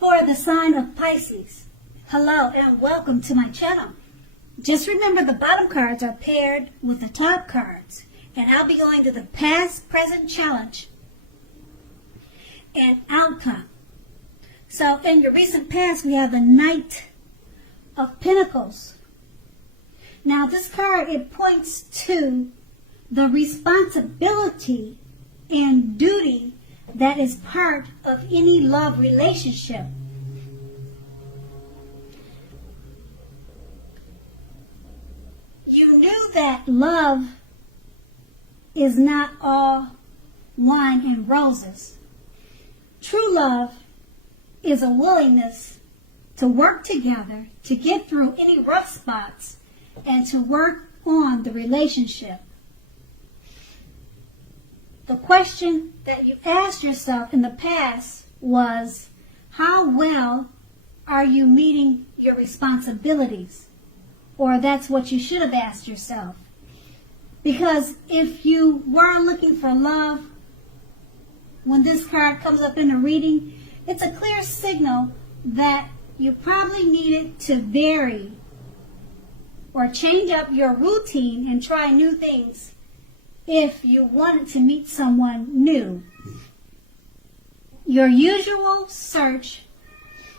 for the sign of Pisces. Hello and welcome to my channel. Just remember the bottom cards are paired with the top cards, and I'll be going to the past, present challenge and outcome. So in your recent past, we have the Knight of Pentacles. Now this card, it points to the responsibility and duty that is part of any love relationship. You knew that love is not all wine and roses. True love is a willingness to work together to get through any rough spots and to work on the relationship. The question that you asked yourself in the past was, how well are you meeting your responsibilities? Or that's what you should have asked yourself. Because if you were looking for love, when this card comes up in a reading, it's a clear signal that you probably needed to vary or change up your routine and try new things if you wanted to meet someone new. Your usual search,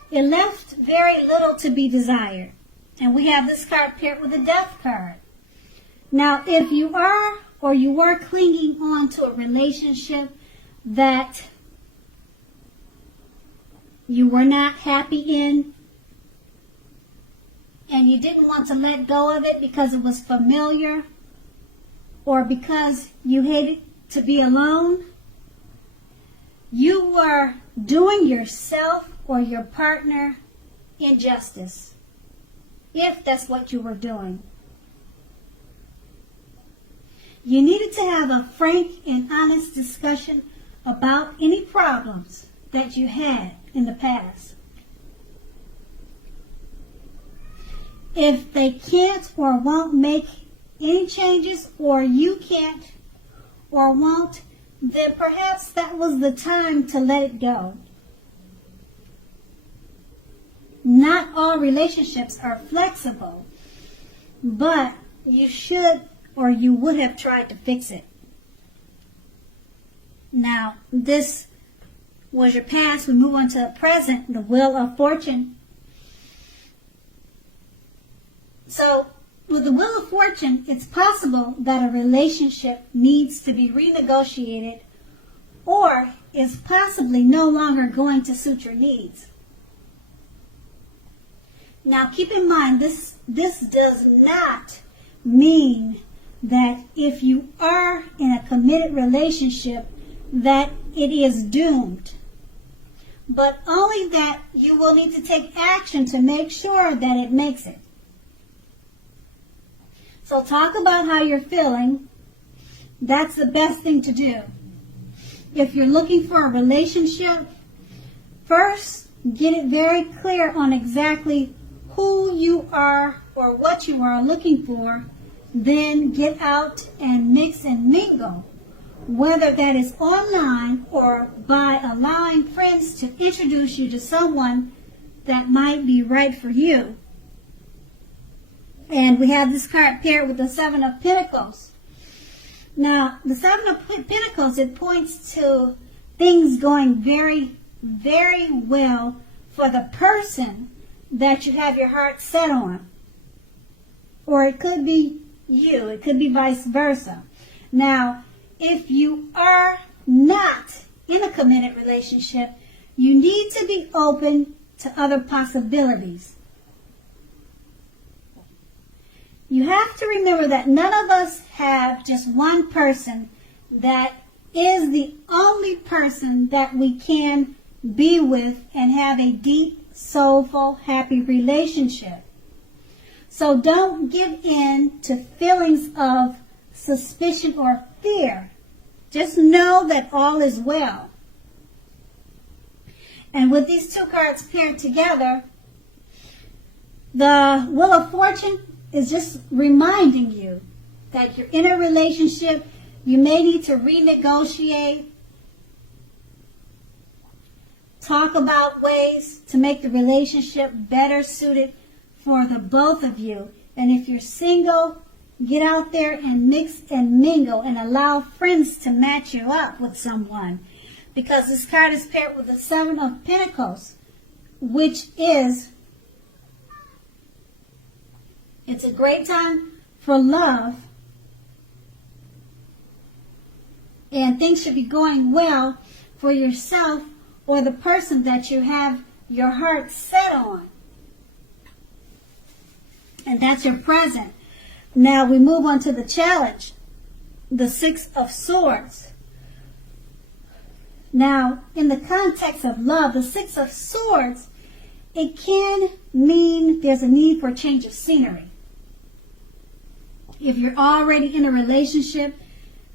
it left very little to be desired. And we have this card paired with a Death card. Now, if you are or you were clinging on to a relationship that you were not happy in, and you didn't want to let go of it because it was familiar, or because you hated to be alone, you were doing yourself or your partner injustice, if that's what you were doing. You needed to have a frank and honest discussion about any problems that you had in the past. If they can't or won't make any changes, or you can't or won't, then perhaps that was the time to let it go. Not all relationships are flexible, but you should or you would have tried to fix it. Now, this was your past. We move on to the present, the Wheel of Fortune. So, with the Wheel of Fortune, it's possible that a relationship needs to be renegotiated or is possibly no longer going to suit your needs. Now, keep in mind, this does not mean that if you are in a committed relationship that it is doomed, but only that you will need to take action to make sure that it makes it. So talk about how you're feeling. That's the best thing to do. If you're looking for a relationship, first get it very clear on exactly who you are or what you are looking for. Then get out and mix and mingle, whether that is online or by allowing friends to introduce you to someone that might be right for you. And we have this card paired with the Seven of Pentacles. Now, the Seven of Pentacles, it points to things going very, very well for the person that you have your heart set on. Or it could be you. It could be vice versa. Now, if you are not in a committed relationship, you need to be open to other possibilities. You have to remember that none of us have just one person that is the only person that we can be with and have a deep, soulful, happy relationship. So don't give in to feelings of suspicion or fear. Just know that all is well. And with these two cards paired together, the Wheel of Fortune is just reminding you that you're in a relationship. You may need to renegotiate. talk about ways to make the relationship better suited for the both of you. And if you're single, get out there and mix and mingle and allow friends to match you up with someone. Because this card is paired with the Seven of Pentacles, which is, it's a great time for love. And things should be going well for yourself or the person that you have your heart set on. And that's your present. Now we move on to the challenge, the Six of Swords. Now, in the context of love, the Six of Swords, it can mean there's a need for a change of scenery. If you're already in a relationship,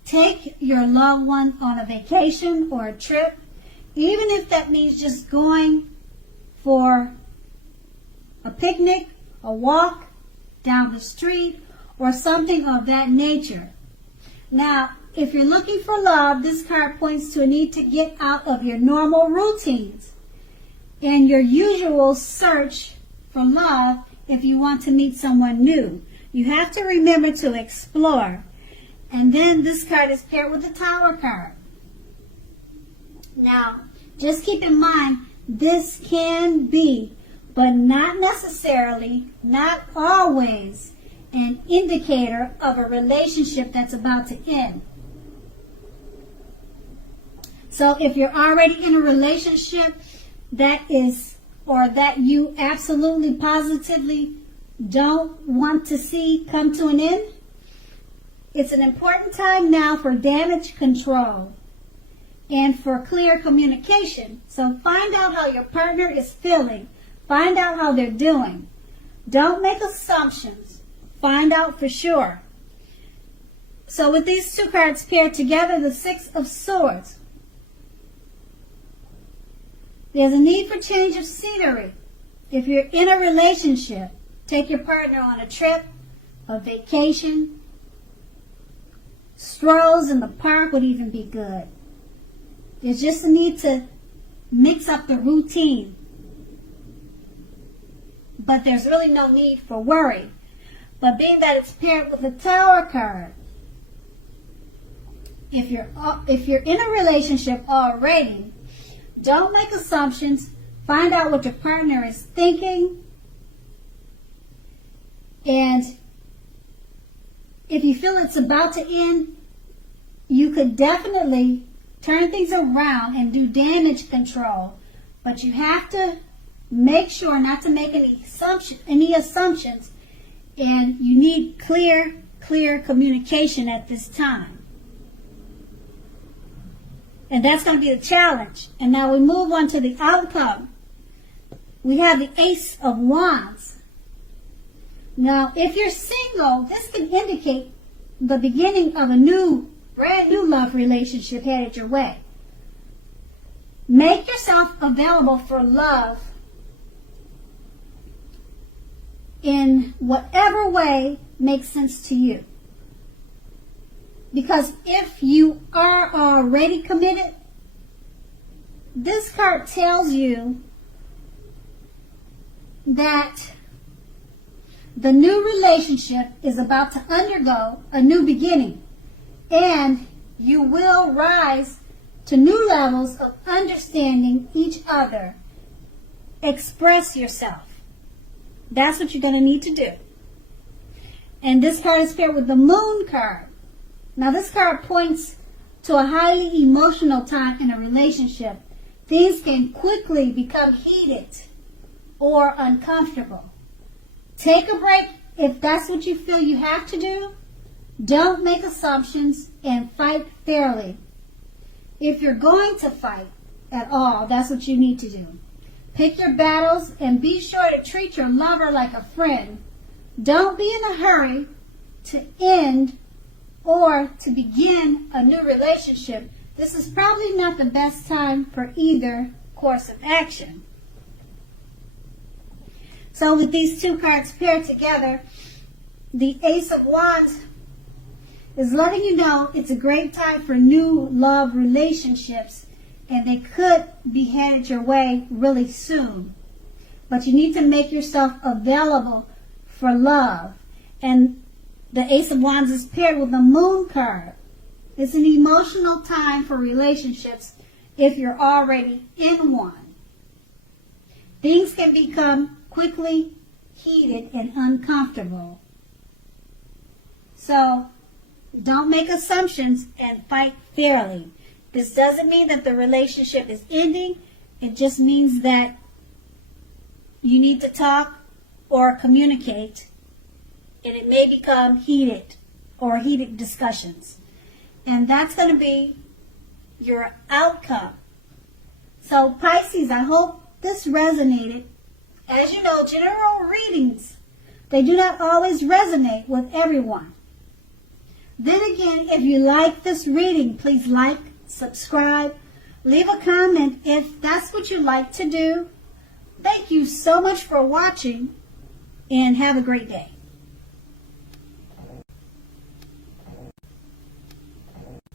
take your loved one on a vacation or a trip, even if that means just going for a picnic, a walk down the street, or something of that nature. Now, if you're looking for love, this card points to a need to get out of your normal routines and your usual search for love if you want to meet someone new. You have to remember to explore. And then this card is paired with the Tower card. Now, just keep in mind, this can be, but not necessarily, not always, an indicator of a relationship that's about to end. So if you're already in a relationship that is, or that you absolutely positively don't want to see come to an end, it's an important time now for damage control and for clear communication. So find out how your partner is feeling. Find out how they're doing. Don't make assumptions. Find out for sure. So with these two cards paired together, the Six of Swords, there's a need for change of scenery. If you're in a relationship, take your partner on a trip, a vacation. Strolls in the park would even be good. There's just a need to mix up the routine. But there's really no need for worry. But being that it's paired with the Tower card, if you're in a relationship already, don't make assumptions. Find out what your partner is thinking. And if you feel it's about to end, you could definitely turn things around and do damage control. But you have to make sure not to make any assumptions, and you need clear communication at this time. And that's going to be the challenge. And now we move on to the outcome. We have the Ace of Wands. Now, if you're single, this can indicate the beginning of a brand new love relationship headed your way. Make yourself available for love in whatever way makes sense to you. Because if you are already committed, this card tells you that the new relationship is about to undergo a new beginning, and you will rise to new levels of understanding each other. Express yourself. That's what you're going to need to do. And this card is paired with the Moon card. Now this card points to a highly emotional time in a relationship. Things can quickly become heated or uncomfortable. Take a break if that's what you feel you have to do. Don't make assumptions and fight fairly. If you're going to fight at all, that's what you need to do. Pick your battles and be sure to treat your lover like a friend. Don't be in a hurry to end or to begin a new relationship. This is probably not the best time for either course of action. So with these two cards paired together, the Ace of Wands is letting you know it's a great time for new love relationships and they could be headed your way really soon. But you need to make yourself available for love. And the Ace of Wands is paired with the Moon card. It's an emotional time for relationships if you're already in one. Things can become quickly heated and uncomfortable. So, don't make assumptions and fight fairly. This doesn't mean that the relationship is ending. It just means that you need to talk or communicate, and it may become heated or heated discussions. And that's going to be your outcome. So Pisces, I hope this resonated. As you know, general readings, they do not always resonate with everyone. Then again, if you like this reading, please like, subscribe, leave a comment if that's what you like to do. Thank you so much for watching, and have a great day.